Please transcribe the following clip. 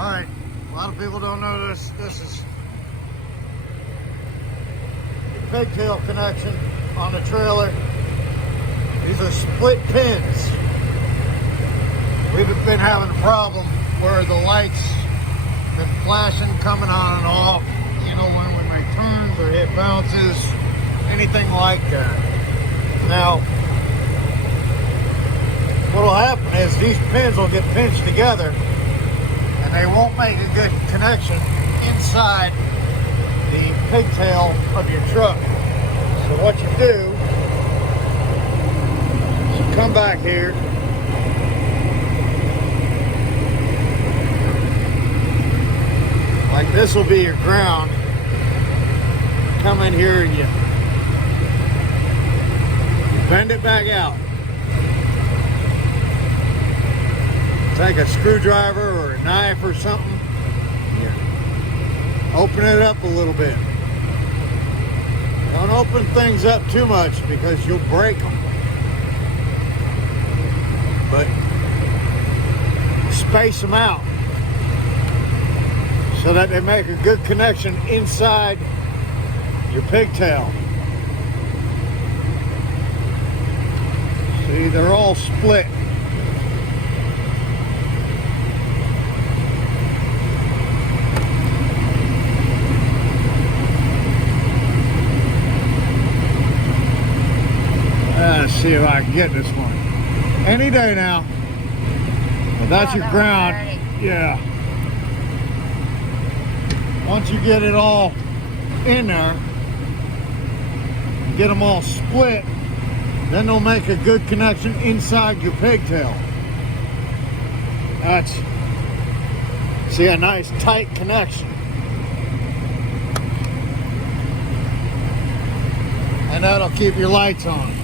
Alright, a lot of people don't know this. This is the pigtail connection on the trailer. These are split pins. We've been having a problem where the lights been flashing, coming on and off. You know, when we make turns or hit bounces, anything like that. Now, what'll happen is these pins will get pinched together and they won't make a good connection inside the pigtail of your truck. So what you do is you come back here, like this will be your ground. Come in here and you bend it back out. Take a screwdriver or a knife or something. Yeah. Open it up a little bit. Don't open things up too much because you'll break them. But space them out so that they make a good connection inside your pigtail. See, they're all split. Let's see if I can get this one. Any day now. But that's your ground. Yeah. Once you get it all in there, get them all split, then they'll make a good connection inside your pigtail. That's, see, a nice tight connection. And that'll keep your lights on.